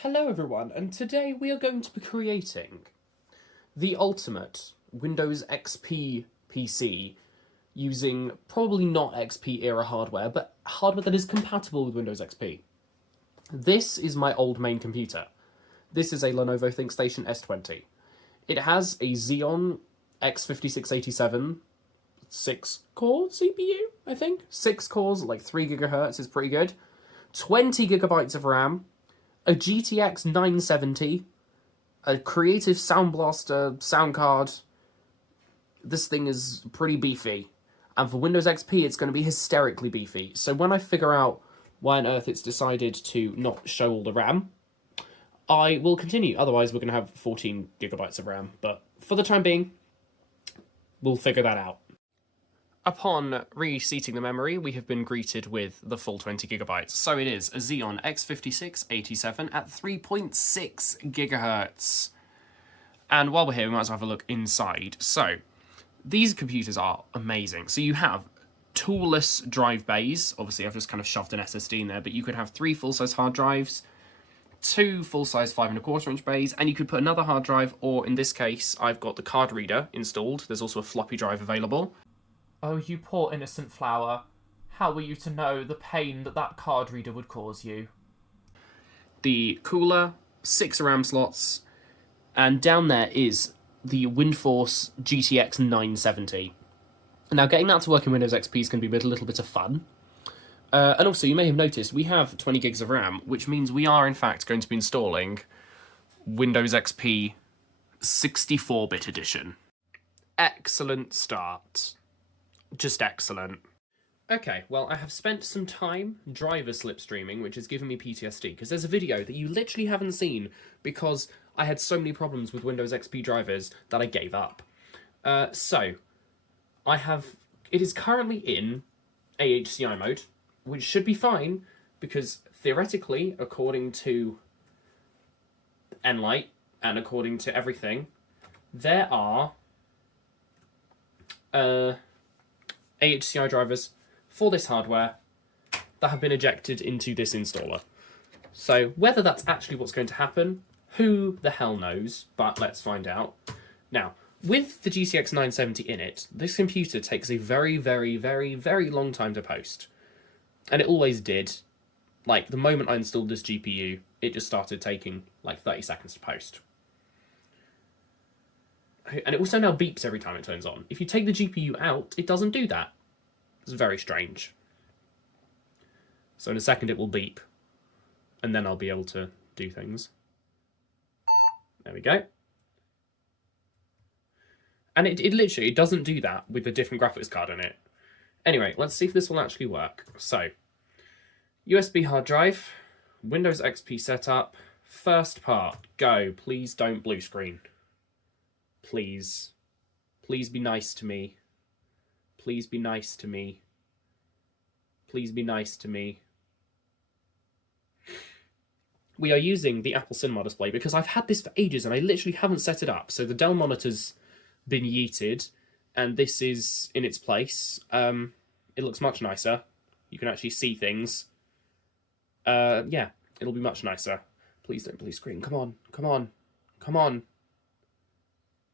Hello everyone, and today we are going to be creating the ultimate Windows XP PC using probably not XP era hardware, but hardware that is compatible with Windows XP. This is my old main computer. This is a Lenovo Thinkstation S20. It has a Xeon X5687 6-core CPU, I think. 6 cores, like 3 gigahertz is pretty good. 20 gigabytes of RAM. A GTX 970, a Creative Sound Blaster sound card. This thing is pretty beefy. And for Windows XP, it's going to be hysterically beefy. So when I figure out why on earth it's decided to not show all the RAM, I will continue. Otherwise, we're going to have 14 gigabytes of RAM. But for the time being, we'll figure that out. Upon reseating the memory, we have been greeted with the full 20 gigabytes. So it is a Xeon X5687 at 3.6 gigahertz. And while we're here, we might as well have a look inside. So, these computers are amazing. So you have toolless drive bays. Obviously, I've just kind of shoved an SSD in there, but you could have 3 full-size hard drives, 2 full-size 5.25-inch bays, and you could put another hard drive, or in this case, I've got the card reader installed. There's also a floppy drive available. Oh, you poor innocent flower. How were you to know the pain that card reader would cause you? The cooler, 6 RAM slots, and down there is the WindForce GTX 970. Now, getting that to work in Windows XP is going to be a little bit of fun. And also, you may have noticed, we have 20 gigs of RAM, which means we are, in fact, going to be installing Windows XP 64-bit edition. Excellent start. Just excellent. Okay, well, I have spent some time driver slipstreaming, which has given me PTSD, because there's a video that you literally haven't seen because I had so many problems with Windows XP drivers that I gave up. It is currently in AHCI mode, which should be fine, because theoretically, according to Nlight, and according to everything, there are AHCI drivers for this hardware that have been ejected into this installer. So whether that's actually what's going to happen, who the hell knows, but let's find out. Now, with the GTX 970 in it, this computer takes a very, very, very, very long time to post. And it always did. Like, the moment I installed this GPU, it just started taking like 30 seconds to post. And it also now beeps every time it turns on. If you take the GPU out, it doesn't do that. It's very strange. So in a second it will beep. And then I'll be able to do things. There we go. And it literally doesn't do that with a different graphics card in it. Anyway, let's see if this will actually work. So, USB hard drive, Windows XP setup, first part, go. Please don't blue screen. Please. Please be nice to me. Please be nice to me. Please be nice to me. We are using the Apple Cinema display because I've had this for ages and I literally haven't set it up. So the Dell monitor's been yeeted and this is in its place. It looks much nicer. You can actually see things. Yeah, it'll be much nicer. Please don't blue screen. Come on, come on, come on.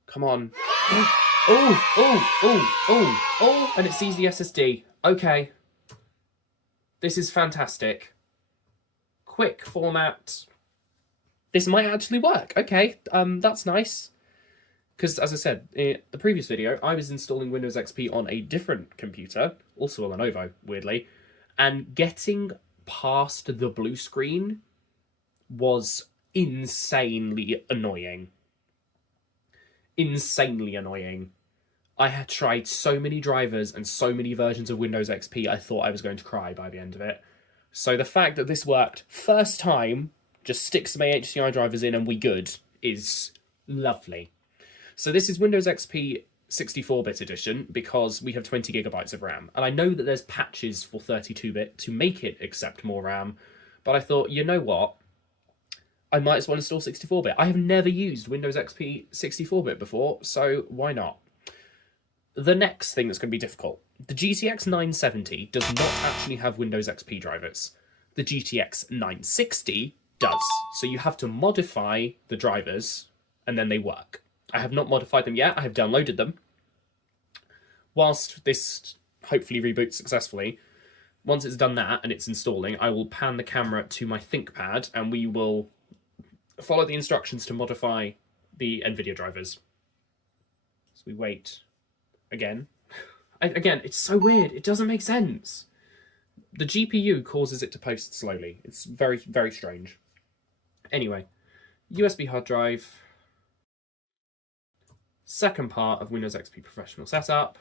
Come on. Oh, and it sees the SSD. Okay. This is fantastic. Quick format. This might actually work. Okay, that's nice. Because, as I said, in the previous video, I was installing Windows XP on a different computer, also a Lenovo, weirdly, and getting past the blue screen was insanely annoying. Insanely annoying. I had tried so many drivers and so many versions of Windows XP, I thought I was going to cry by the end of it. So the fact that this worked first time, just stick some AHCI drivers in and we good, is lovely. So this is Windows XP 64-bit edition because we have 20 gigabytes of RAM. And I know that there's patches for 32-bit to make it accept more RAM, but I thought, you know what? I might as well install 64-bit. I have never used Windows XP 64-bit before, so why not? The next thing that's going to be difficult. The GTX 970 does not actually have Windows XP drivers. The GTX 960 does. So you have to modify the drivers, and then they work. I have not modified them yet. I have downloaded them. Whilst this hopefully reboots successfully, once it's done that and it's installing, I will pan the camera to my ThinkPad, and we will follow the instructions to modify the NVIDIA drivers. So we wait again. Again, it's so weird. It doesn't make sense. The GPU causes it to post slowly. It's very, very strange. Anyway, USB hard drive. Second part of Windows XP Professional Setup.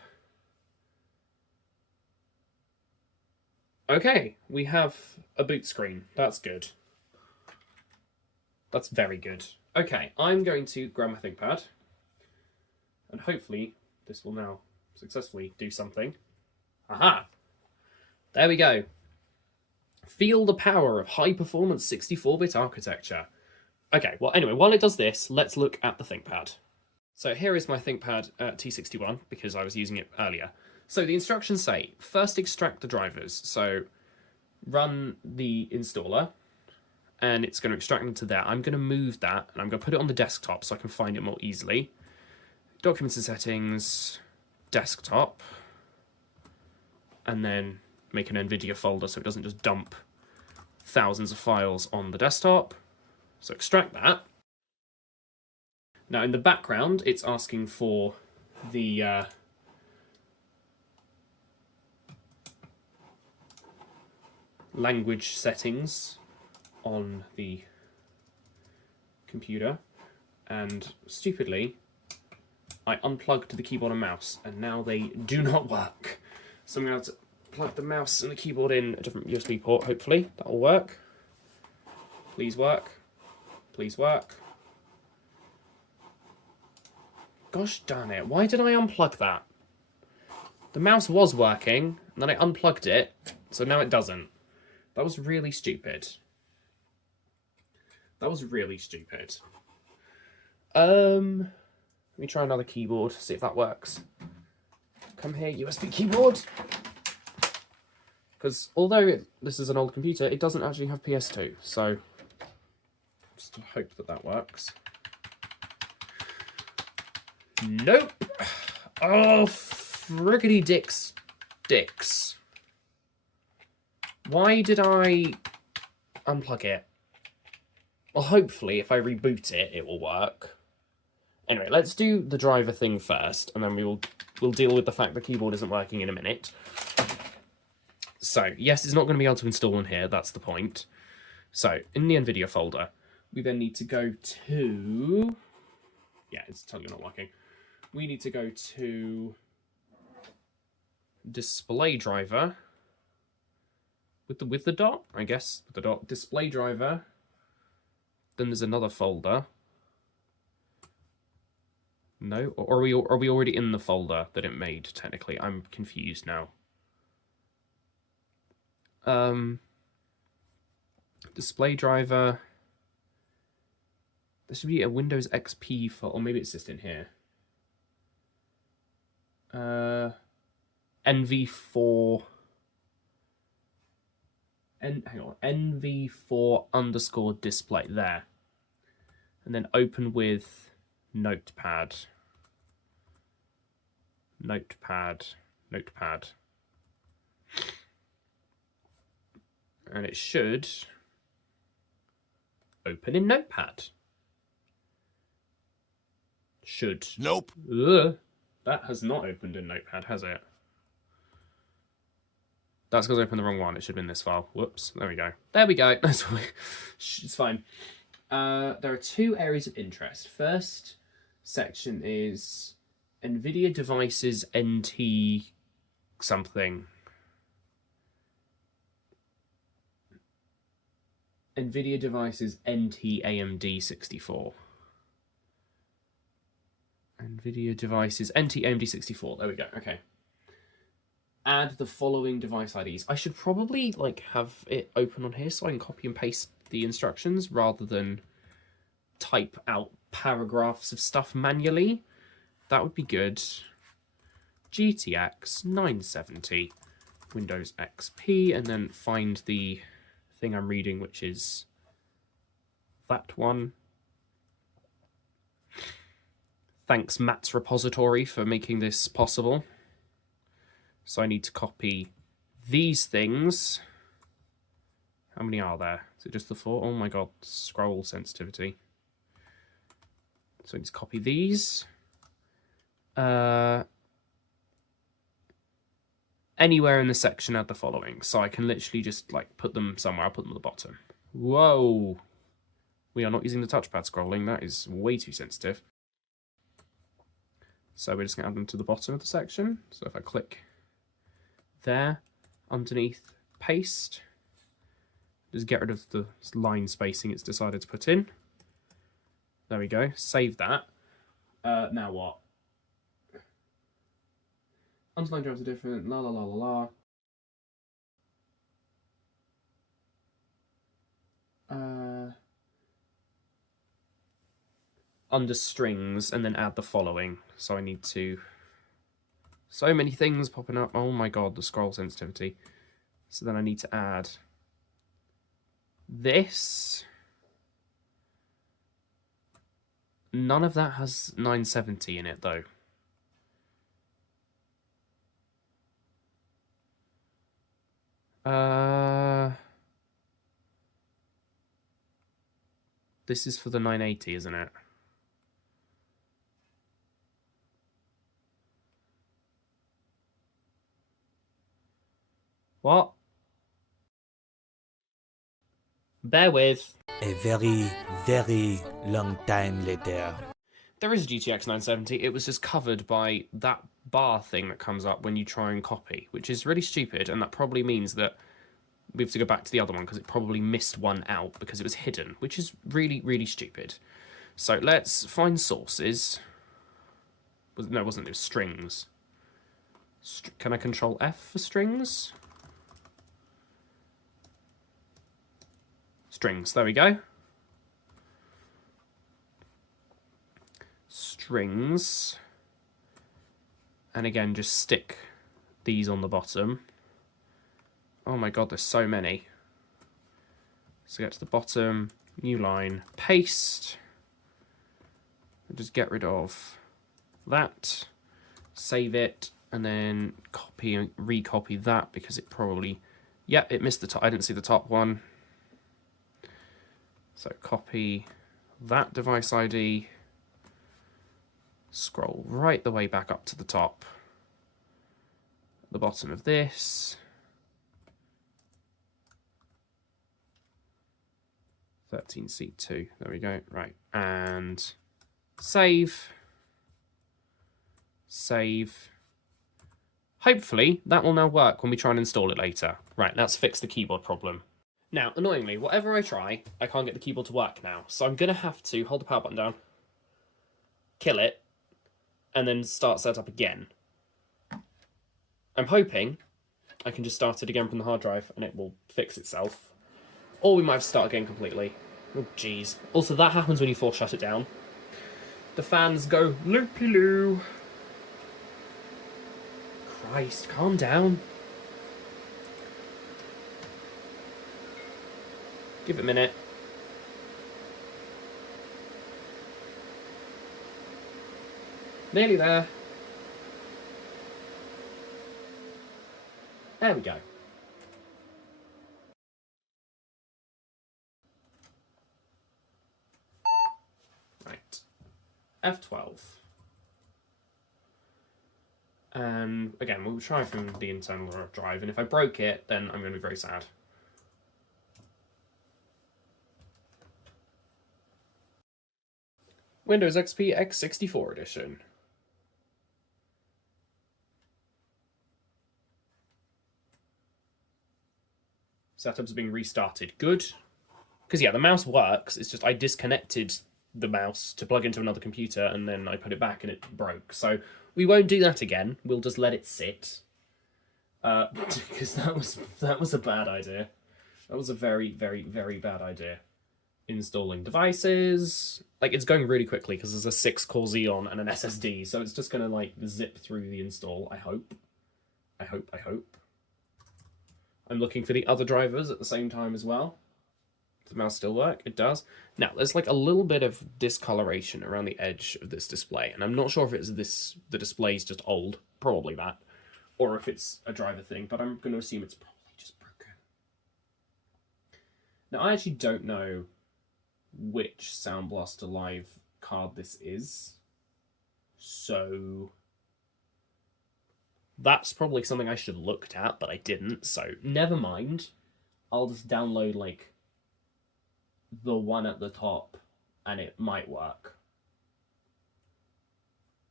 Okay, we have a boot screen. That's good. That's very good. Okay, I'm going to grab my ThinkPad, and hopefully this will now successfully do something. Aha! There we go. Feel the power of high-performance 64-bit architecture. Okay, well, anyway, while it does this, let's look at the ThinkPad. So here is my ThinkPad T61, because I was using it earlier. So the instructions say, first extract the drivers. So run the installer, and it's going to extract them to there. I'm going to move that, and I'm going to put it on the desktop so I can find it more easily. Documents and settings, desktop, and then make an NVIDIA folder so it doesn't just dump thousands of files on the desktop. So extract that. Now in the background, it's asking for the language settings on the computer, and stupidly I unplugged the keyboard and mouse, and now they do not work. So I'm going to have to plug the mouse and the keyboard in a different USB port, hopefully. That'll work. Please work. Please work. Gosh darn it, why did I unplug that? The mouse was working, and then I unplugged it, so now it doesn't. That was really stupid. That was really stupid. Let me try another keyboard, see if that works. Come here, USB keyboard. Because although this is an old computer, it doesn't actually have PS2, so just hope that that works. Nope. Oh, friggity dicks. Why did I unplug it? Well, hopefully, if I reboot it, it will work. Anyway, let's do the driver thing first, and then we'll deal with the fact the keyboard isn't working in a minute. So, yes, it's not going to be able to install on here, that's the point. So, in the NVIDIA folder, we then need to go to... Yeah, it's totally not working. We need to go to display driver with the dot, I guess, with the dot, display driver. Then there's another folder. No, or are we already in the folder that it made? Technically, I'm confused now. Display driver. There should be a Windows XP file, or maybe it's just in here. NV4. Hang on, NV4 underscore display there, and then open with Notepad, and it should open in Notepad. Should. Nope. Ugh, that has not opened in Notepad, has it? That's because I opened the wrong one. It should have been this file. Whoops. There we go. There we go. It's fine. There are two areas of interest. First section is NVIDIA devices NT something. NVIDIA devices NT AMD 64. NVIDIA devices NT AMD 64. There we go. Okay. Add the following device IDs. I should probably have it open on here so I can copy and paste the instructions rather than type out paragraphs of stuff manually. That would be good. GTX 970, Windows XP, and then find the thing I'm reading, which is that one. Thanks Matt's repository for making this possible. So I need to copy these things. How many are there? Is it just the 4? Oh my god, scroll sensitivity. So I need to copy these. Anywhere in the section, add the following. So I can literally just like put them somewhere. I'll put them at the bottom. Whoa. We are not using the touchpad scrolling. That is way too sensitive. So we're just going to add them to the bottom of the section. So if I click there, underneath, paste, just get rid of the line spacing it's decided to put in. There we go. Save that. Now what? Underline drives are different. La la la la la. Under strings, and then add the following. So I need to... So many things popping up. Oh my god, the scroll sensitivity. So then I need to add this. None of that has 970 in it, though. This is for the 980, isn't it? What? Bear with. A very, very long time later. There is a GTX 970. It was just covered by that bar thing that comes up when you try and copy, which is really stupid, and that probably means that we have to go back to the other one because it probably missed one out because it was hidden, which is really, really stupid. So let's find sources. No, it wasn't. It was strings. Can I control F for strings? Strings. There we go. Strings. And again, just stick these on the bottom. Oh my god, there's so many. So get to the bottom, new line, paste. And just get rid of that. Save it, and then copy and recopy that because it probably... Yeah, it missed the top. I didn't see the top one. So copy that device ID. Scroll right the way back up to the top. The bottom of this. 13C2. There we go. Right. And save. Save. Hopefully that will now work when we try and install it later. Right, let's fix the keyboard problem. Now, annoyingly, whatever I try, I can't get the keyboard to work now. So I'm going to have to hold the power button down, kill it, and then start setup again. I'm hoping I can just start it again from the hard drive and it will fix itself. Or we might have to start again completely. Oh, jeez. Also, that happens when you force shut it down. The fans go loopy-loo. Christ, calm down. Give it a minute. Nearly there. There we go. Right. F12. And again, we'll try from the internal drive, and if I broke it, then I'm going to be very sad. Windows XP x64 edition. Setups are being restarted. Good. Because, yeah, the mouse works. It's just I disconnected the mouse to plug into another computer, and then I put it back and it broke. So we won't do that again. We'll just let it sit. Because that was a bad idea. That was a very, very, very bad idea. Installing devices. Like, it's going really quickly because there's a 6-core Xeon and an SSD, so it's just going to, like, zip through the install, I hope. I hope. I'm looking for the other drivers at the same time as well. the mouse still work? It does. Now, there's like a little bit of discoloration around the edge of this display, and I'm not sure if it's the display's just old, probably that, or if it's a driver thing, but I'm going to assume it's probably just broken. Now, I actually don't know which Sound Blaster Live card this is, so that's probably something I should have looked at, but I didn't, so never mind. I'll just download, like, the one at the top, and it might work.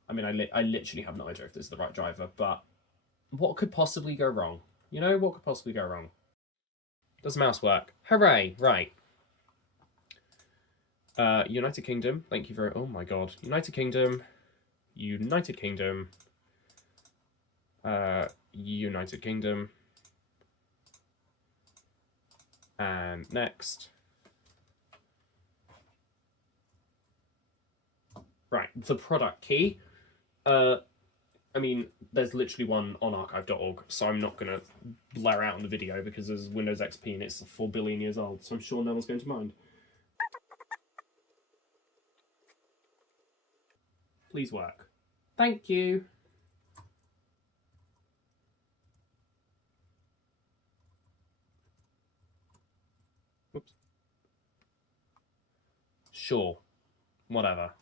I mean, I literally have no idea if this is the right driver, but what could possibly go wrong? You know, what could possibly go wrong? Does the mouse work? Hooray! Right. United Kingdom, thank you very... Oh my god. United Kingdom. United Kingdom. United Kingdom. And next. Right, the product key. I mean, there's literally one on archive.org, so I'm not going to blare out on the video because there's Windows XP and it's 4 billion years old, so I'm sure no one's going to mind. Please work. Thank you. Oops. Sure. Whatever.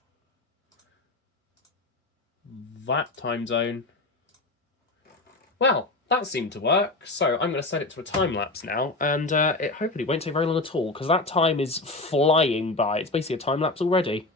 That time zone. Well, that seemed to work, so I'm going to set it to a time lapse now, and it hopefully won't take very long at all, because that time is flying by. It's basically a time lapse already.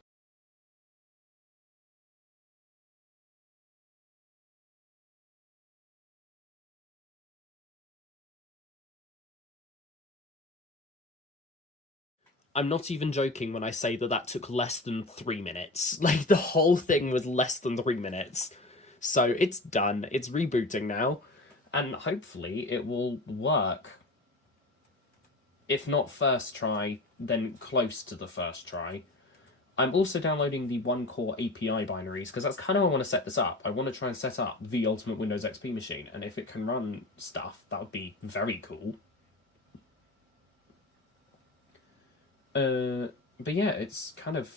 I'm not even joking when I say that that took less than 3 minutes. Like, the whole thing was less than 3 minutes. So it's done. It's rebooting now. And hopefully it will work. If not first try, then close to the first try. I'm also downloading the one-core API binaries, because that's kind of how I want to set this up. I want to try and set up the ultimate Windows XP machine. And if it can run stuff, that would be very cool. But yeah, it's kind of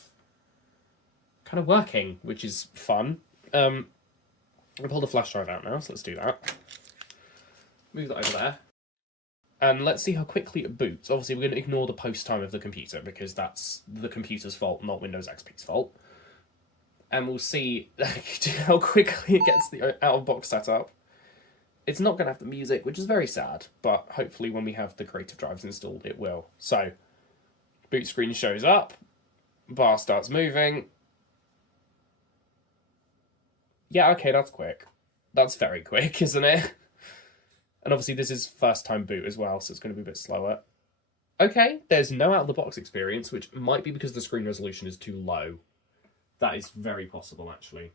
working, which is fun. I pulled the flash drive out now, so let's do that. Move that over there. And let's see how quickly it boots. Obviously, we're going to ignore the post time of the computer, because that's the computer's fault, not Windows XP's fault. And we'll see how quickly it gets the out-of-box setup. It's not going to have the music, which is very sad, but hopefully when we have the creative drives installed, it will. So, boot screen shows up, bar starts moving. Yeah, okay, that's quick. That's very quick, isn't it? And obviously this is first time boot as well, so it's going to be a bit slower. Okay, there's no out-of-the-box experience, which might be because the screen resolution is too low. That is very possible, actually.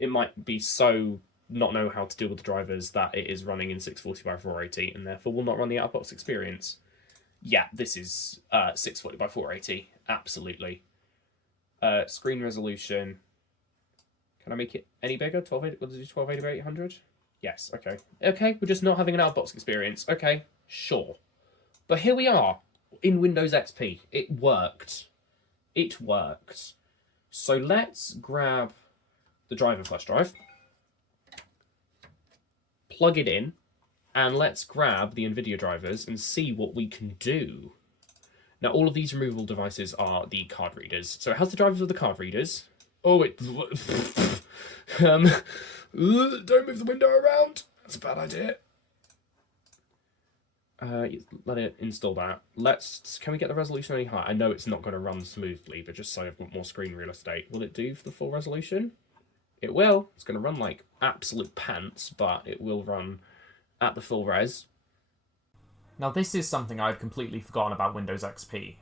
It might be so not know how to deal with the drivers that it is running in 640 by 480, and therefore will not run the out-of-box experience. Yeah, this is 640 by 480, absolutely. Screen resolution. Can I make it any bigger? 1280 by 800? Yes, okay. Okay, we're just not having an out-of-box experience. Okay, sure. But here we are, in Windows XP. It worked. It worked. So let's grab the driver flash drive, plug it in, and let's grab the NVIDIA drivers and see what we can do. Now, all of these removable devices are the card readers. So it has the drivers with the card readers. Oh, it... don't move the window around. That's a bad idea. Let it install that. Can we get the resolution any higher? I know it's not going to run smoothly, but just so I've got more screen real estate. Will it do for the full resolution? It will. It's going to run like absolute pants, but it will run at the full res. Now this is something I'd completely forgotten about Windows XP.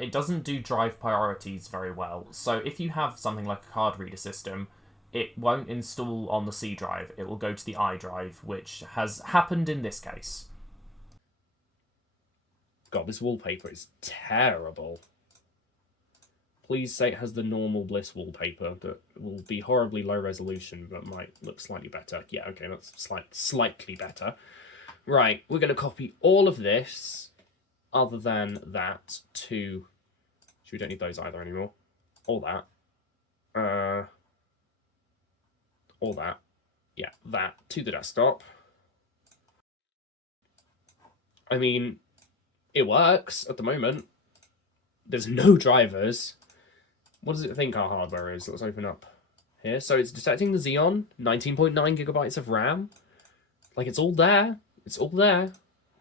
It doesn't do drive priorities very well, so if you have something like a card reader system, it won't install on the C drive, it will go to the I drive, which has happened in this case. God, this wallpaper is terrible. Please say it has the normal Bliss wallpaper that will be horribly low resolution, but might look slightly better. Yeah, okay, that's slightly better. Right, we're going to copy all of this other than that to... We don't need those either anymore. All that. All that. Yeah, that to the desktop. I mean, it works at the moment. There's no drivers. What does it think our hardware is? Let's open up here. So it's detecting the Xeon, 19.9 gigabytes of RAM. Like, it's all there. It's all there.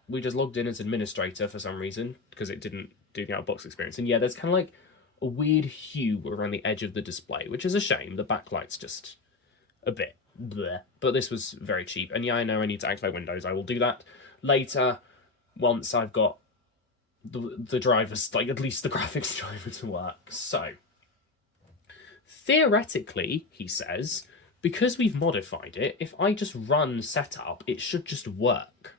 We just logged in as administrator for some reason, because it didn't do the out-of-box experience. And yeah, there's kind of like a weird hue around the edge of the display, which is a shame. The backlight's just a bit bleh. But this was very cheap. And yeah, I know I need to activate Windows. I will do that later once I've got the drivers, like at least the graphics driver to work. So, theoretically, he says, because we've modified it, if I just run setup, it should just work.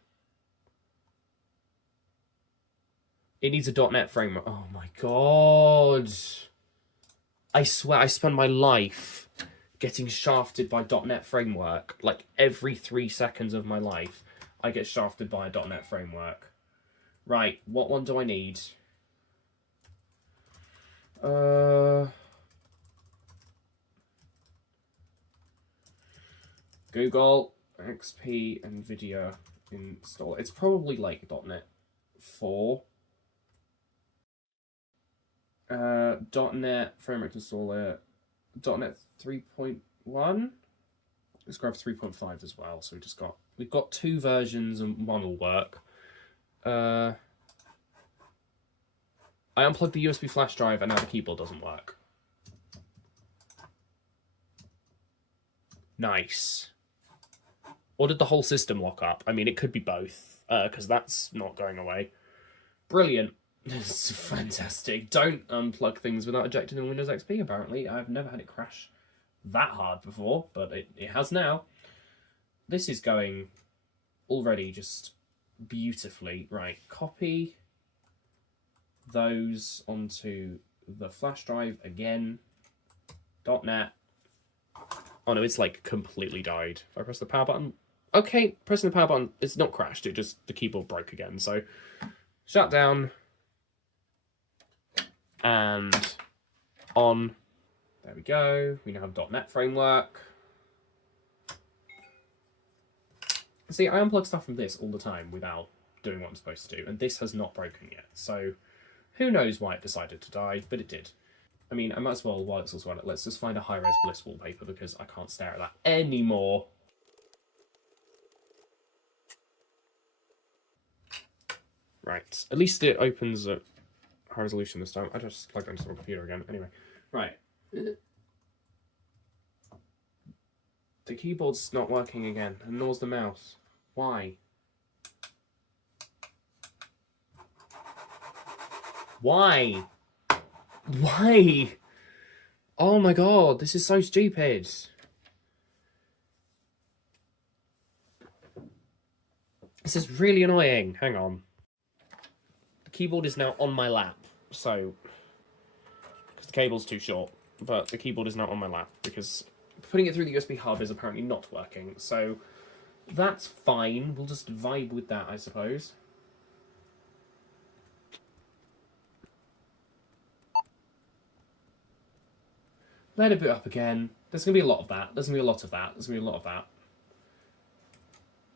It needs a .NET framework. Oh my god. I swear I spend my life getting shafted by .NET framework. Like, every 3 seconds of my life, I get shafted by a .NET framework. Right, what one do I need? Google XP NVIDIA install. It's probably like .NET 4. .NET framework installer. .NET 3.1. Let's grab 3.5 as well. So we've got 2 versions and one will work. I unplugged the USB flash drive and now the keyboard doesn't work. Nice. Or did the whole system lock up? I mean, it could be both, because that's not going away. Brilliant. This is fantastic. Don't unplug things without ejecting in Windows XP, apparently. I've never had it crash that hard before, but it has now. This is going already just beautifully. Right, copy those onto the flash drive again. .NET. Oh no, it's like completely died. If I press the power button... Okay, pressing the power button, it's not crashed, the keyboard broke again. So, shut down. And on. There we go. We now have .NET framework. See, I unplug stuff from this all the time without doing what I'm supposed to do, and this has not broken yet. So, who knows why it decided to die, but it did. I mean, I might as well, while it's also on it, let's just find a high-res Bliss wallpaper because I can't stare at that anymore. Right. At least it opens at high resolution this time. I just plugged it into my computer again. Anyway. Right. The keyboard's not working again, and nor's the mouse. Why? Why? Why? Oh my god, this is so stupid. This is really annoying. Hang on. The keyboard is now on my lap, so... because the cable's too short, but the keyboard is now on my lap, because putting it through the USB hub is apparently not working, so that's fine. We'll just vibe with that, I suppose. Let it boot up again. There's going to be a lot of that. There's going to be a lot of that. There's going to be a lot of that.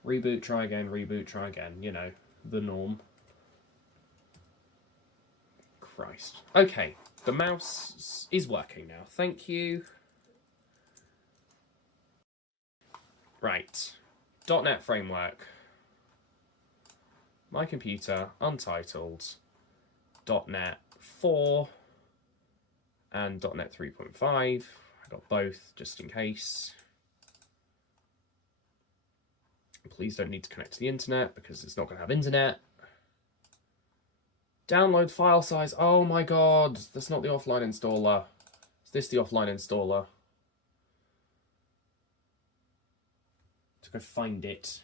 Reboot, try again, you know, the norm. Christ. Okay, the mouse is working now. Thank you. Right. .NET Framework. My computer, untitled. .NET 4. And .NET 3.5. I got both, just in case. Please don't need to connect to the internet, because it's not going to have internet. Download file size. Oh my god, that's not the offline installer. Is this the offline installer? To go find it.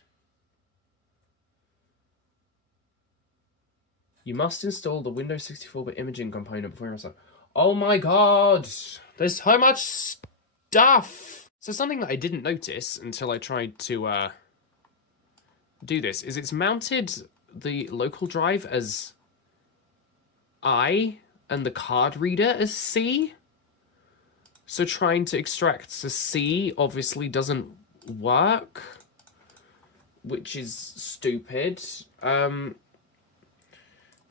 You must install the Windows 64-bit imaging component before you install. Oh my god! There's so much stuff! So something that I didn't notice until I tried to do this is it's mounted the local drive as I and the card reader is C. So trying to extract to C obviously doesn't work, which is stupid.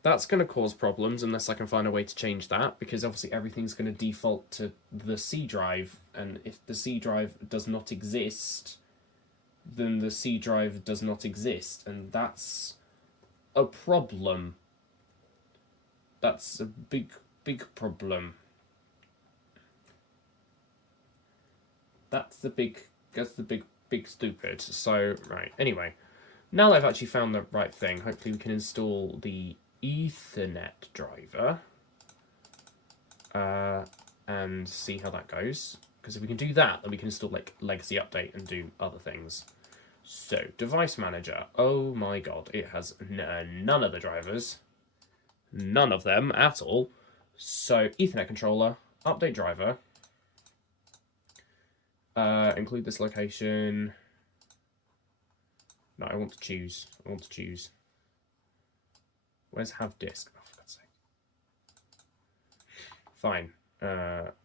That's going to cause problems unless I can find a way to change that, because obviously everything's going to default to the C drive, and if the C drive does not exist, then the C drive does not exist, and that's a problem. That's a big problem. That's the big stupid. So, right, anyway. Now that I've actually found the right thing, hopefully we can install the Ethernet driver and see how that goes. Because if we can do that, then we can install like legacy update and do other things. So, device manager. Oh my god, it has none of the drivers. None of them at all. So, Ethernet controller, update driver. Include this location. No, I want to choose. Where's have disk? Oh, for God's sake. Fine.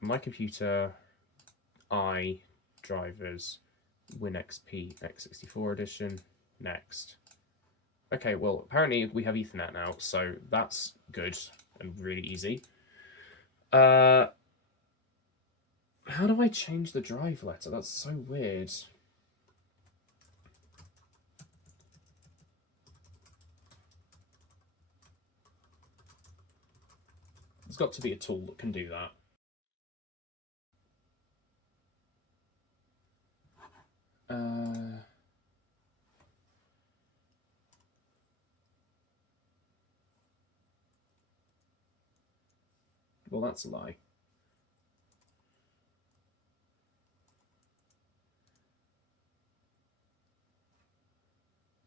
My computer, drivers, WinXP x64 edition. Next. Okay, well, apparently we have Ethernet now, so that's good and really easy. How do I change the drive letter? That's so weird. There's got to be a tool that can do that. Well, that's a lie.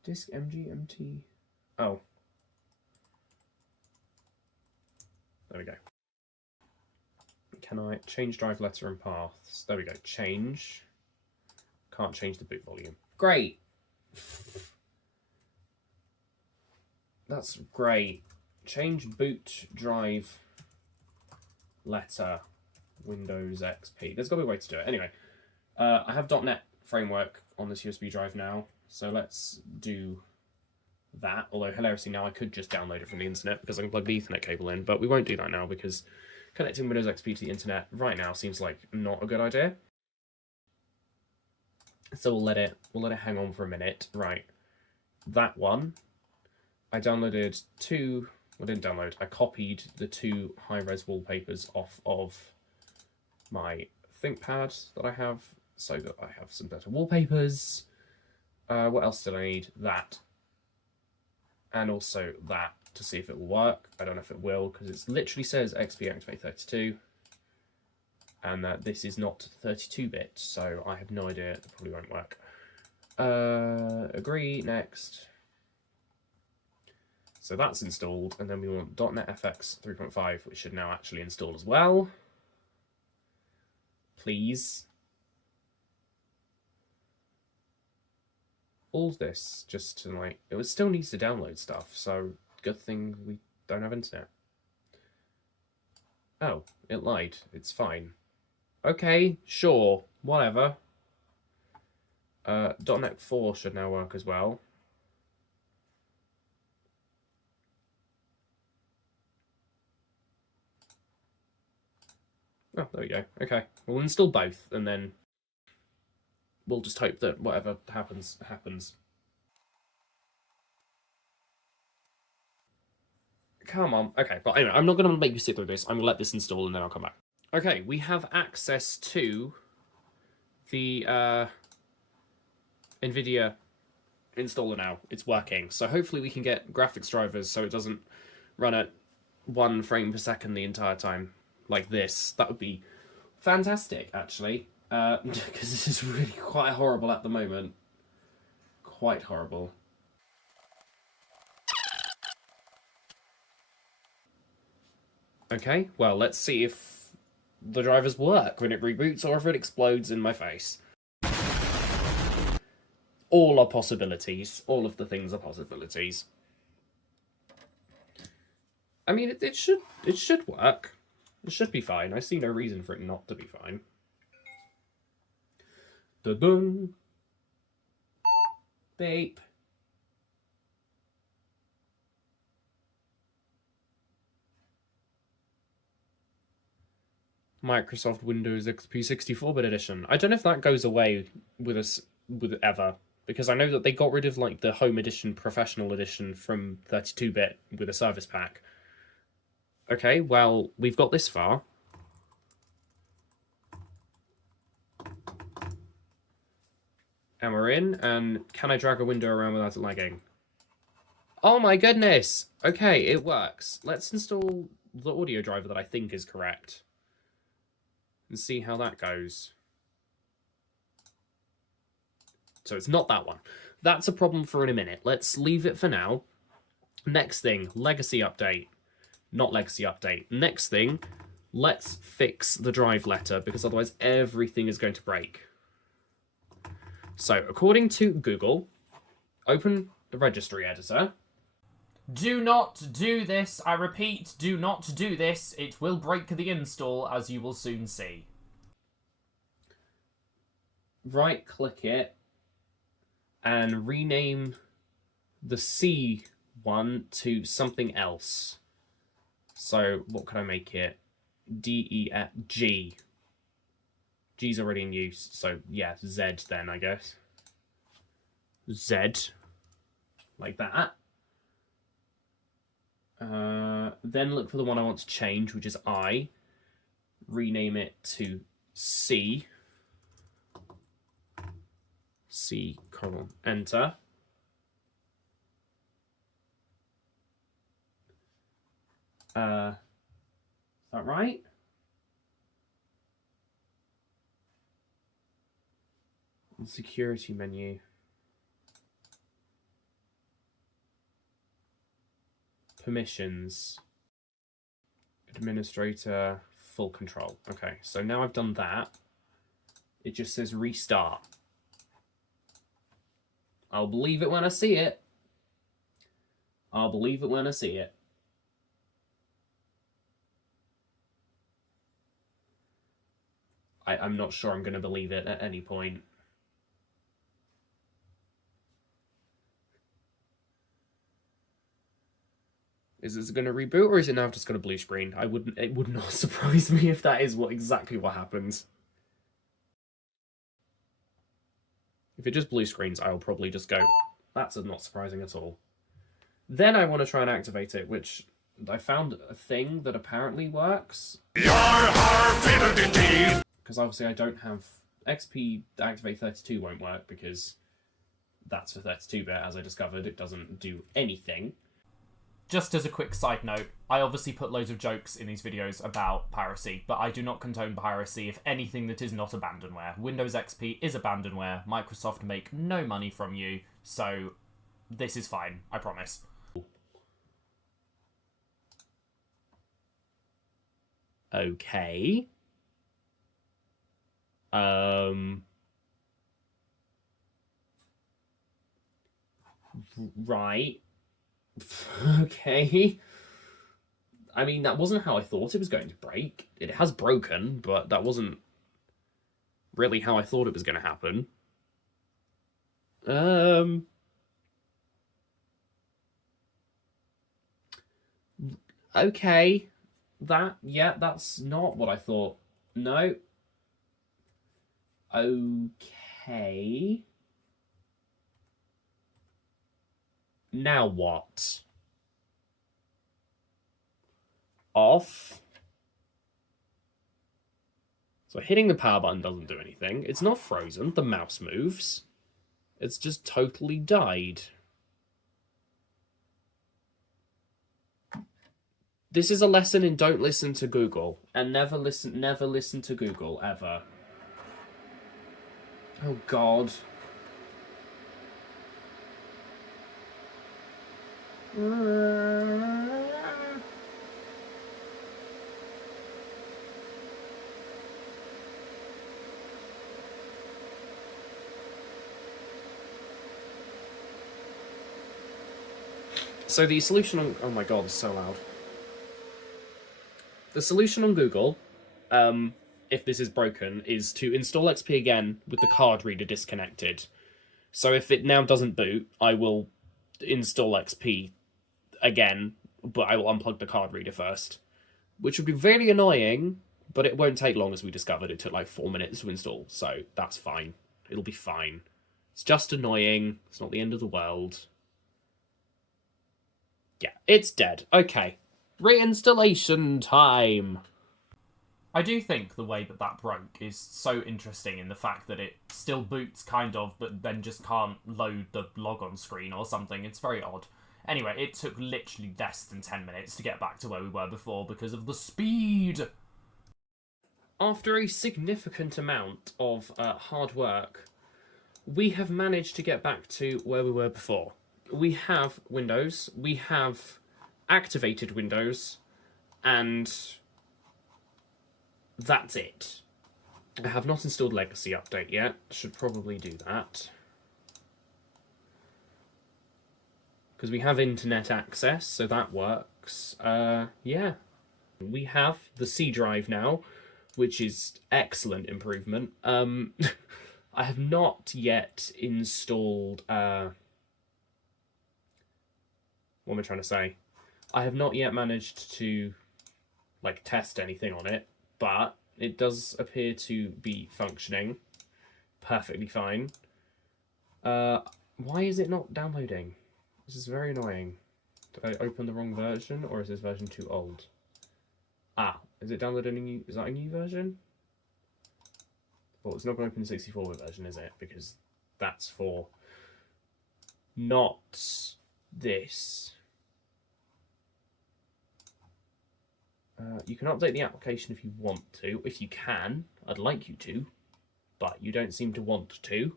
Disk MGMT. Oh. There we go. Can I change drive letter and paths? There we go. Change. Can't change the boot volume. Great. That's great. Change boot drive letter Windows XP. There's got to be a way to do it. Anyway, I have .NET framework on this USB drive now, so let's do that. Although, hilariously, now I could just download it from the internet because I can plug the Ethernet cable in, but we won't do that now because connecting Windows XP to the internet right now seems like not a good idea. So we'll let it hang on for a minute. Right, that one. I downloaded two. I didn't download. I copied the two high-res wallpapers off of my ThinkPad that I have, so that I have some better wallpapers. What else did I need? That. And also that, to see if it will work. I don't know if it will, because it literally says XP Activate 32. And this is not 32-bit, so I have no idea. It probably won't work. Agree, next. So that's installed, and then we want .NET FX 3.5, which should now actually install as well. Please. All this just to like, it still needs to download stuff, so good thing we don't have internet. Oh, it lied. It's fine. Okay, sure, whatever. .NET 4 should now work as well. Oh, there we go. Okay, we'll install both, and then we'll just hope that whatever happens, happens. Come on. Okay, but anyway, I'm not going to make you sit through this. I'm going to let this install, and then I'll come back. Okay, we have access to the NVIDIA installer now. It's working. So hopefully we can get graphics drivers so it doesn't run at 1 frame per second the entire time. Like this. That would be fantastic, actually. Because this is really quite horrible at the moment. Quite horrible. Okay, well, let's see if the drivers work when it reboots or if it explodes in my face. All are possibilities. All of the things are possibilities. I mean, it should work. It should be fine. I see no reason for it not to be fine. Da-dun. Beep. Microsoft Windows XP 64-bit edition. I don't know if that goes away with us ever, because I know that they got rid of like the Home Edition, Professional Edition from 32-bit with a service pack. Okay, well, we've got this far. And we're in, and can I drag a window around without it lagging? Oh my goodness! Okay, it works. Let's install the audio driver that I think is correct. And see how that goes. So it's not that one. That's a problem for in a minute. Let's leave it for now. Next thing, legacy update. Not legacy update. Next thing, let's fix the drive letter, because otherwise everything is going to break. So, according to Google, open the registry editor. Do not do this. I repeat, do not do this. It will break the install, as you will soon see. Right-click it and rename the C one to something else. So, what can I make it? G. G's already in use, so yeah, Z then, I guess. Z. Like that. Then look for the one I want to change, which is I. Rename it to C. C, colon, enter. Is that right? Security menu. Permissions. Administrator, full control. Okay, so now I've done that. It just says restart. I'll believe it when I see it. I'll believe it when I see it. I'm not sure I'm going to believe it at any point. Is this going to reboot, or is it now just going to blue screen? It would not surprise me if that is exactly what happens. If it just blue screens, I'll probably just go, that's not surprising at all. Then I want to try and activate it, which I found a thing that apparently works. Because obviously I don't have XP Activate 32 won't work because that's for 32-bit, as I discovered. It doesn't do anything. Just as a quick side note, I obviously put loads of jokes in these videos about piracy, but I do not condone piracy if anything that is not abandonware. Windows XP is abandonware. Microsoft make no money from you, so this is fine, I promise. Okay. Right. Okay. I mean, that wasn't how I thought it was going to break. It has broken, but that wasn't really how I thought it was going to happen. Okay. That's not what I thought. No. Okay. Now what? Off. So hitting the power button doesn't do anything. It's not frozen. The mouse moves. It's just totally died. This is a lesson in don't listen to Google. And never listen to Google, ever. Oh, God. So the solution... Oh my God, it's so loud. The solution on Google, if this is broken, is to install XP again with the card reader disconnected. So if it now doesn't boot, I will install XP again, but I will unplug the card reader first. Which would be very annoying, but it won't take long, as we discovered. It took like 4 minutes to install, so that's fine. It'll be fine. It's just annoying. It's not the end of the world. Yeah, it's dead. Okay. Reinstallation time! I do think the way that that broke is so interesting in the fact that it still boots, kind of, but then just can't load the logon screen or something. It's very odd. Anyway, it took literally less than 10 minutes to get back to where we were before because of the speed. After a significant amount of hard work, we have managed to get back to where we were before. We have Windows, we have activated Windows, and that's it. I have not installed Legacy Update yet. Should probably do that. Because we have internet access, so that works. Yeah. We have the C drive now, which is excellent improvement. I have not yet installed... what am I trying to say? I have not yet managed to test anything on it, but it does appear to be functioning perfectly fine. Why is it not downloading? This is very annoying. Did I open the wrong version, or is this version too old? Ah, is it downloading a new... Is that a new version? Well, it's not going to open the 64-bit version, is it? Because that's for... not this. You can update the application if you want to. If you can, I'd like you to. But you don't seem to want to,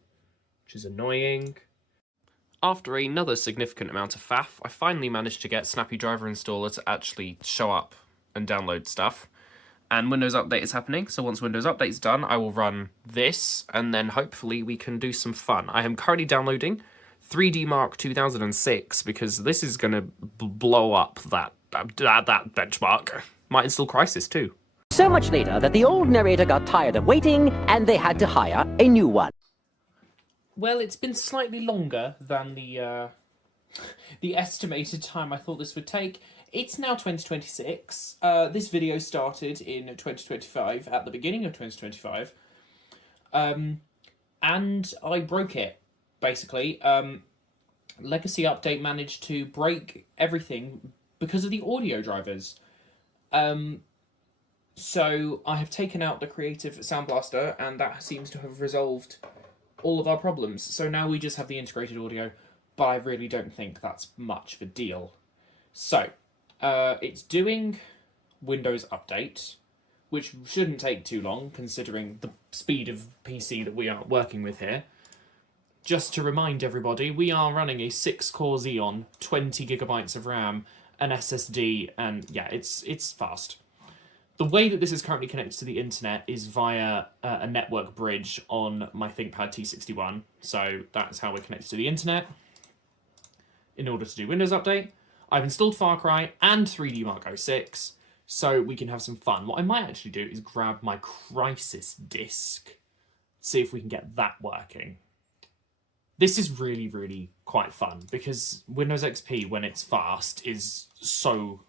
which is annoying. After another significant amount of faff, I finally managed to get Snappy Driver Installer to actually show up and download stuff. And Windows Update is happening, so once Windows Update is done, I will run this, and then hopefully we can do some fun. I am currently downloading 3D Mark 2006, because this is going to blow up that benchmark. Might install Crysis too. So much later that the old narrator got tired of waiting, and they had to hire a new one. Well, it's been slightly longer than the estimated time I thought this would take. It's now 2026. This video started in 2025, at the beginning of 2025. And I broke it, basically. Legacy Update managed to break everything because of the audio drivers. So I have taken out the Creative Sound Blaster, and that seems to have resolved all of our problems. So now we just have the integrated audio, but I really don't think that's much of a deal. So, it's doing Windows Update, which shouldn't take too long, considering the speed of PC that we are working with here. Just to remind everybody, we are running a 6-core Xeon, 20 gigabytes of RAM, an SSD, and yeah, it's fast. The way that this is currently connected to the internet is via a network bridge on my ThinkPad T61. So that's how we're connected to the internet in order to do Windows Update. I've installed Far Cry and 3D Mark 06, so we can have some fun. What I might actually do is grab my Crysis disk, see if we can get that working. This is really, really quite fun, because Windows XP, when it's fast, is so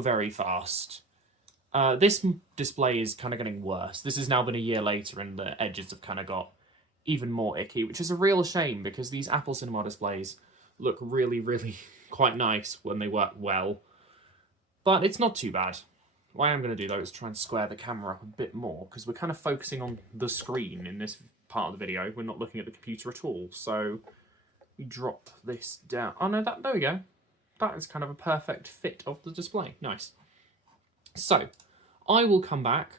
very fast. This display is kind of getting worse. This has now been a year later, and the edges have kind of got even more icky, which is a real shame, because these Apple Cinema displays look really, really quite nice when they work well. But it's not too bad. What I am going to do, though, is try and square the camera up a bit more, because we're kind of focusing on the screen in this part of the video. We're not looking at the computer at all. So we drop this down. Oh, no, there we go. That is kind of a perfect fit of the display. Nice. So, I will come back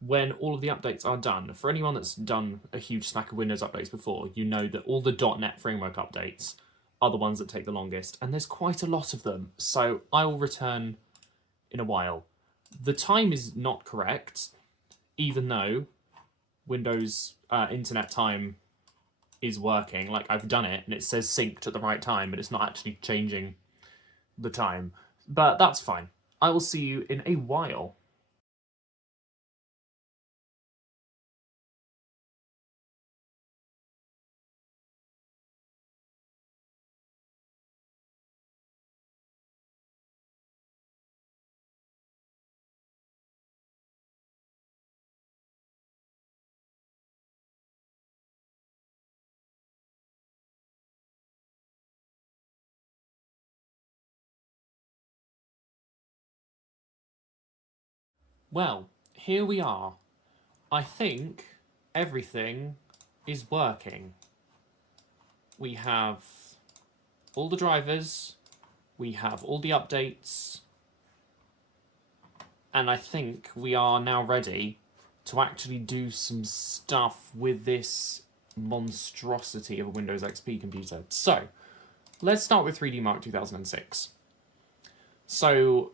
when all of the updates are done. For anyone that's done a huge stack of Windows updates before, you know that all the .NET framework updates are the ones that take the longest, and there's quite a lot of them, so I will return in a while. The time is not correct, even though Windows internet time is working. Like, I've done it, and it says synced at the right time, but it's not actually changing the time. But that's fine. I will see you in a while. Well, here we are. I think everything is working. We have all the drivers, we have all the updates, and I think we are now ready to actually do some stuff with this monstrosity of a Windows XP computer. So, let's start with 3D Mark 2006. So,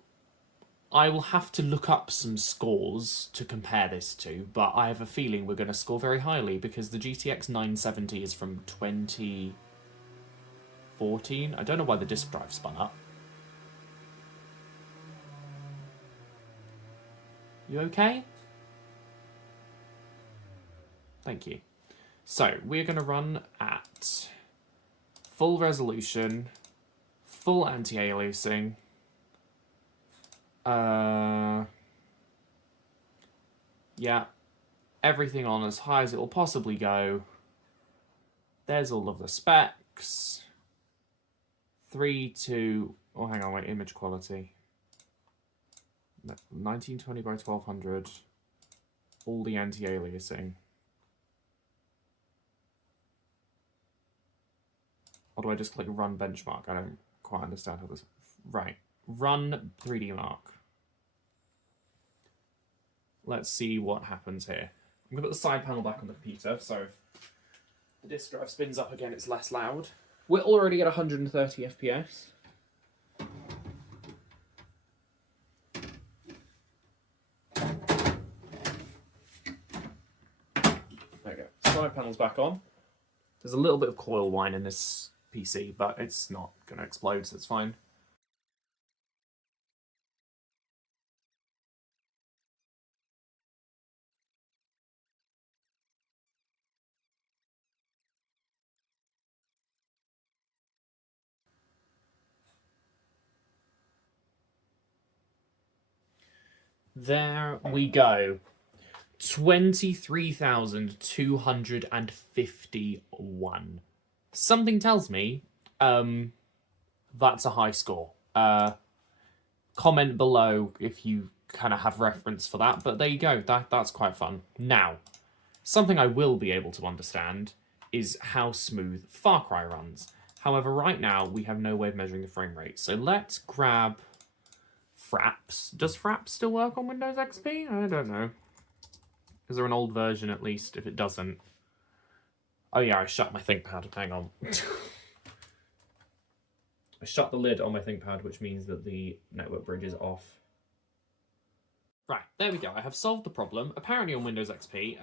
I will have to look up some scores to compare this to, but I have a feeling we're going to score very highly because the GTX 970 is from 2014. I don't know why the disk drive spun up. You okay? Thank you. So, we're going to run at full resolution, full anti-aliasing, yeah, everything on as high as it will possibly go. There's all of the specs. 3 to... Oh, hang on, wait, image quality. 1920 by 1200. All the anti-aliasing. Or do I just click run benchmark? I don't quite understand how this... Right. Run 3D Mark. Let's see what happens here. I'm going to put the side panel back on the computer, so if the disk drive spins up again, it's less loud. We're already at 130 FPS. There we go. Side panel's back on. There's a little bit of coil whine in this PC, but it's not going to explode, so it's fine. There we go. 23,251. Something tells me that's a high score. Comment below if you kind of have reference for that, but there you go. That's quite fun. Now, something I will be able to understand is how smooth Far Cry runs. However, right now, we have no way of measuring the frame rate. So let's grab Fraps. Does Fraps still work on Windows XP? I don't know. Is there an old version at least if it doesn't? Oh yeah, I shut my ThinkPad. Hang on. I shut the lid on my ThinkPad, which means that the network bridge is off. Right, there we go. I have solved the problem. Apparently on Windows XP,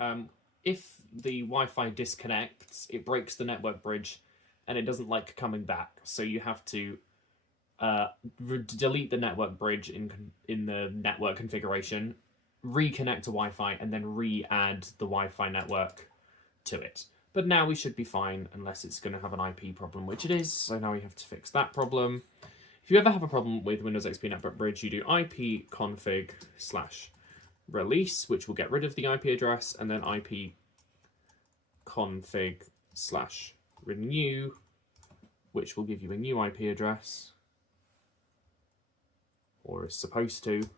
if the Wi-Fi disconnects, it breaks the network bridge and it doesn't like coming back. So you have to delete the network bridge in the network configuration, reconnect to Wi-Fi, and then re-add the Wi-Fi network to it. But now we should be fine, unless it's going to have an IP problem, which it is, so now we have to fix that problem. If you ever have a problem with Windows XP Network Bridge, you do ipconfig/release, which will get rid of the IP address, and then ipconfig/renew, which will give you a new IP address. Or is supposed to.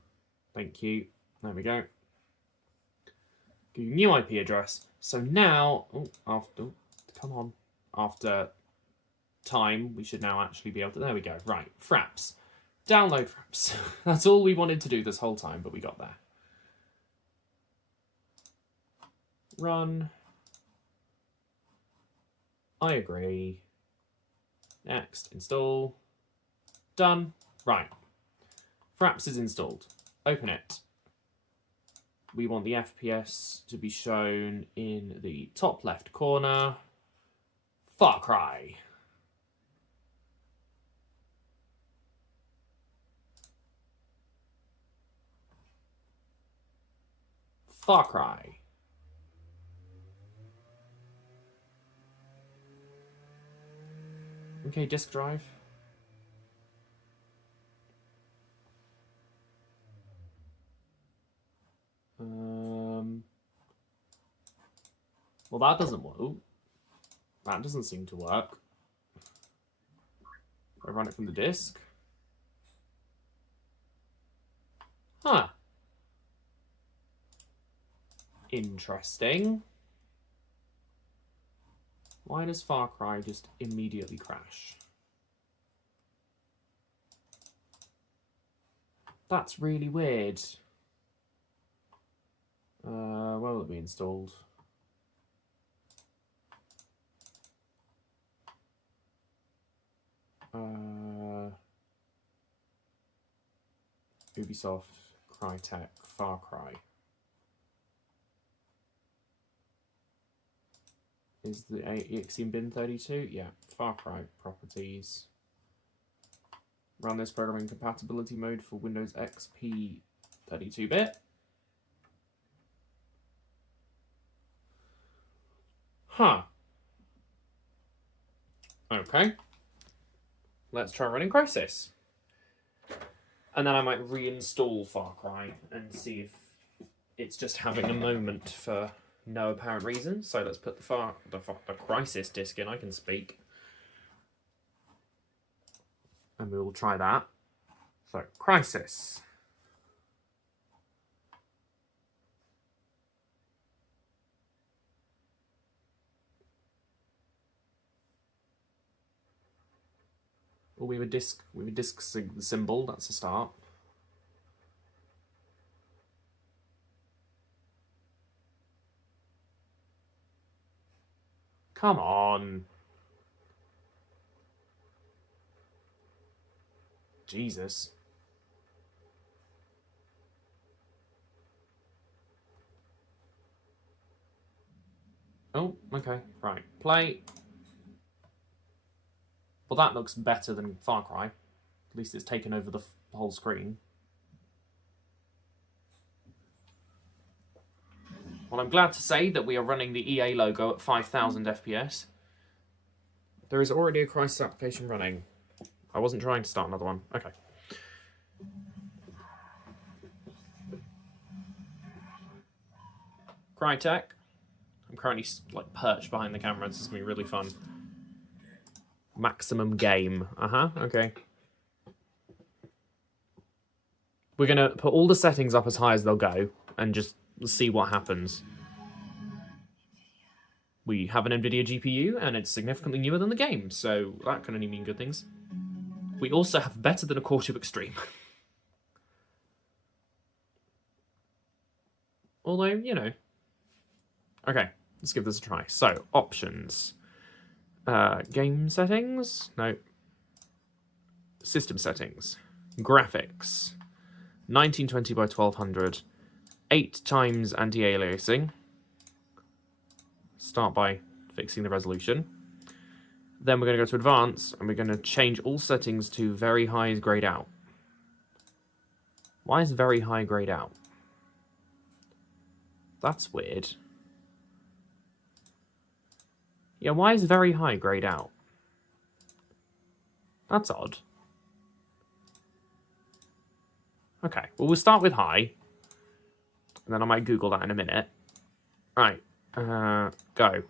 Thank you. There we go. Give you a new IP address. So now, after time, we should now actually be able to, there we go. Right, Fraps. Download Fraps. That's all we wanted to do this whole time, but we got there. Run. I agree. Next, install. Done. Right. Fraps is installed. Open it. We want the FPS to be shown in the top left corner. Far Cry. Far Cry. Okay, disk drive. Well, that doesn't work. Ooh, that doesn't seem to work. I run it from the disk. Huh. Interesting. Why does Far Cry just immediately crash? That's really weird. Where will it be installed? Ubisoft, Crytek, Far Cry. Is the exe in bin 32? Yeah, Far Cry properties. Run this program in compatibility mode for Windows XP 32-bit. Huh. Okay. Let's try running Crysis. And then I might reinstall Far Cry and see if it's just having a moment for no apparent reason. So let's put the Crysis disk in. I can speak. And we will try that. So, Crysis. Well, we have a disk symbol. That's a start. Come on. Jesus. Oh, okay. Right. Play. Well, that looks better than Far Cry. At least it's taken over the whole screen. Well, I'm glad to say that we are running the EA logo at 5,000 FPS. There is already a Crysis application running. I wasn't trying to start another one. Okay. Crytek. I'm currently like perched behind the camera. This is going to be really fun. Maximum game. Okay. We're going to put all the settings up as high as they'll go and just see what happens. We have an NVIDIA GPU and it's significantly newer than the game, so that can only mean good things. We also have better than a Core 2 Extreme. Although, you know. Okay, let's give this a try. So, options. Game settings? No. System settings. Graphics. 1920 by 1200. 8 times anti-aliasing. Start by fixing the resolution. Then we're going to go to advanced, and we're going to change all settings to very high is grayed out. Why is very high grayed out? That's weird. Yeah, why is very high grayed out? That's odd. Okay, well, we'll start with high. And then I might Google that in a minute. Right, go.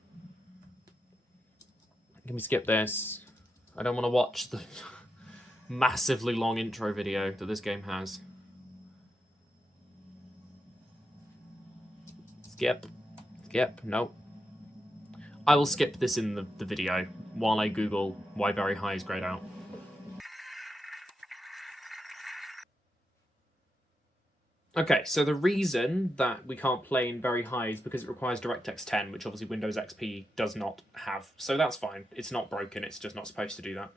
Can we skip this? I don't want to watch the massively long intro video that this game has. Skip. Skip. Nope. I will skip this in the video while I Google why very high is grayed out. Okay, so the reason that we can't play in very high is because it requires DirectX 10, which obviously Windows XP does not have. So that's fine. It's not broken, it's just not supposed to do that.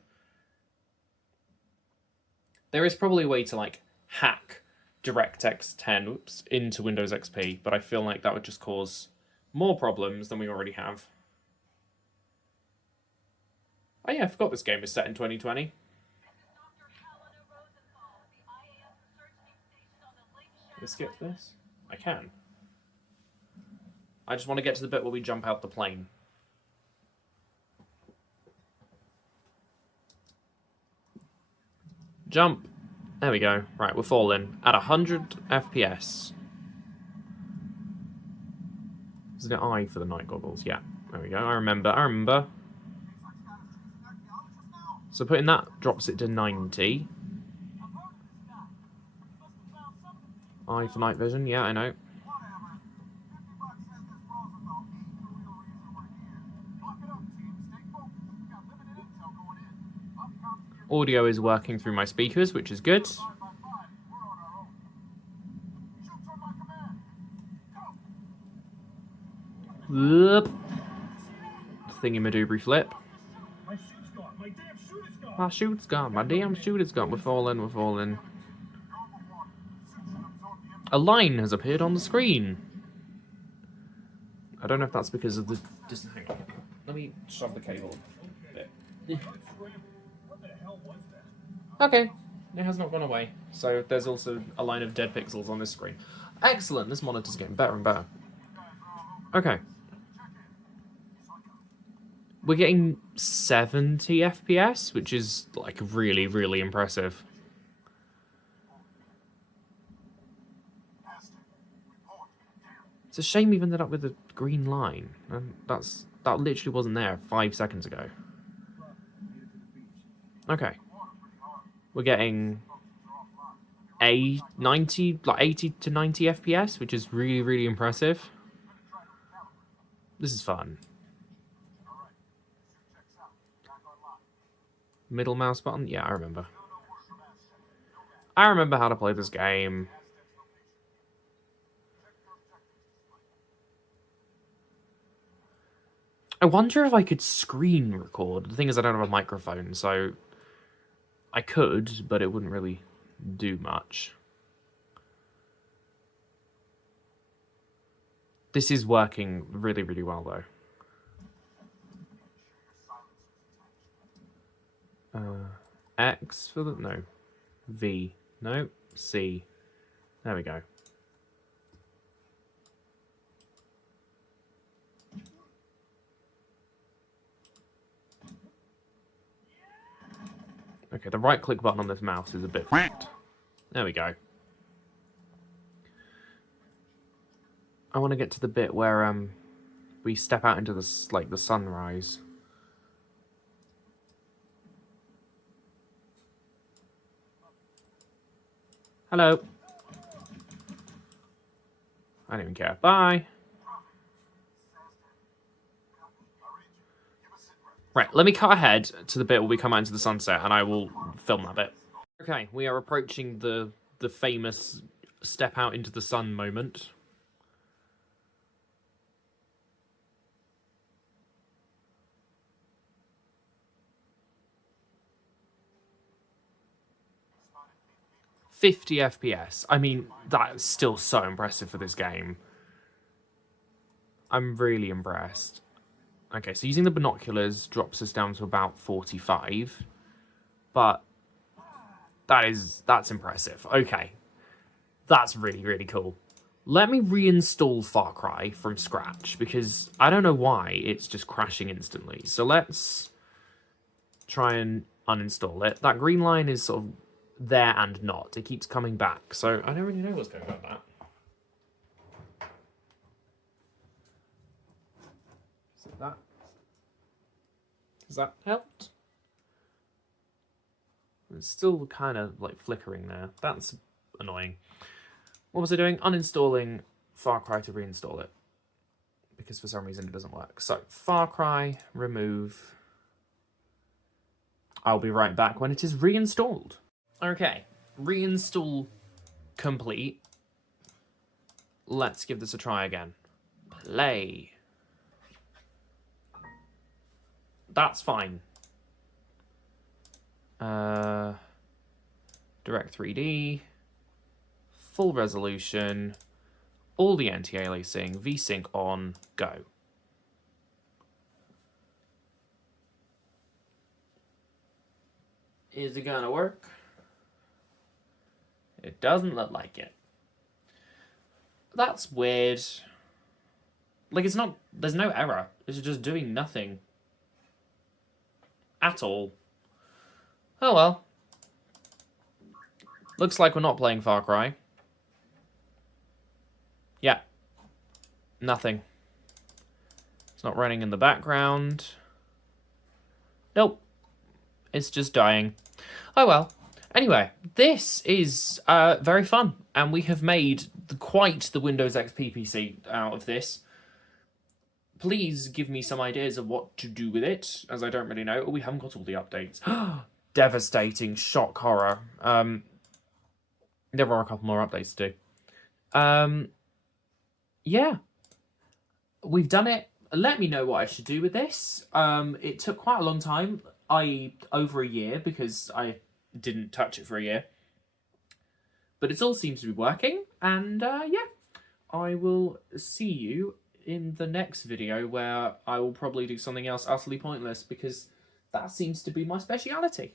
There is probably a way to, like, hack DirectX 10 into Windows XP, but I feel like that would just cause more problems than we already have. Oh yeah, I forgot this game is set in 2020. Can I skip this? I can. I just want to get to the bit where we jump out the plane. Jump. There we go. Right, we're falling. At 100 FPS. Isn't it I for the night goggles? Yeah. There we go. I remember. So putting that drops it to 90. I for night vision. Yeah, I know. Audio is working through my speakers, which is good. Whoop. Thingy-madoobry flip. My shoot's gone. My damn shoot is gone. We're falling. A line has appeared on the screen. I don't know if that's because of the... Just hang on. Let me shove the cable a bit. Okay. It has not gone away. So there's also a line of dead pixels on this screen. Excellent. This monitor's getting better and better. Okay. We're getting 70 FPS, which is, like, really, really impressive. It's a shame we've ended up with a green line. And that literally wasn't there 5 seconds ago. Okay. We're getting 80 to 90 FPS, which is really, really impressive. This is fun. Middle mouse button? Yeah, I remember. I remember how to play this game. I wonder if I could screen record. The thing is, I don't have a microphone, so I could, but it wouldn't really do much. This is working really, really well, though. X for the... No. V. No. C. There we go. Okay, the right-click button on this mouse is a bit... There we go. I want to get to the bit where we step out into the sunrise. Hello. I don't even care. Bye. Right, let me cut ahead to the bit where we come out into the sunset, and I will film that bit. Okay, we are approaching the famous step out into the sun moment. .50 FPS. I mean, that's still so impressive for this game. I'm really impressed. Okay, so using the binoculars drops us down to about 45. But that's impressive. Okay. That's really, really cool. Let me reinstall Far Cry from scratch, because I don't know why it's just crashing instantly. So let's try and uninstall it. That green line is sort of there and not. It keeps coming back, so I don't really know what's going on with that. Is it that? Has that helped? It's still kind of like flickering there. That's annoying. What was I doing? Uninstalling Far Cry to reinstall it, because for some reason it doesn't work. So Far Cry, remove. I'll be right back when it is reinstalled. Okay, reinstall complete. Let's give this a try again. Play. That's fine. Direct 3D. Full resolution. All the anti-aliasing. VSync on. Go. Is it gonna work? It doesn't look like it. That's weird. Like, it's not... There's no error. It's just doing nothing. At all. Oh well. Looks like we're not playing Far Cry. Yeah. Nothing. It's not running in the background. Nope. It's just dying. Oh well. Anyway, this is very fun, and we have made quite the Windows XP PC out of this. Please give me some ideas of what to do with it, as I don't really know. Oh, we haven't got all the updates. Devastating. Shock horror. There are a couple more updates to do. Yeah. We've done it. Let me know what I should do with this. It took quite a long time, over a year, because I didn't touch it for a year. But it all seems to be working, and yeah. I will see you in the next video, where I will probably do something else utterly pointless, because that seems to be my speciality.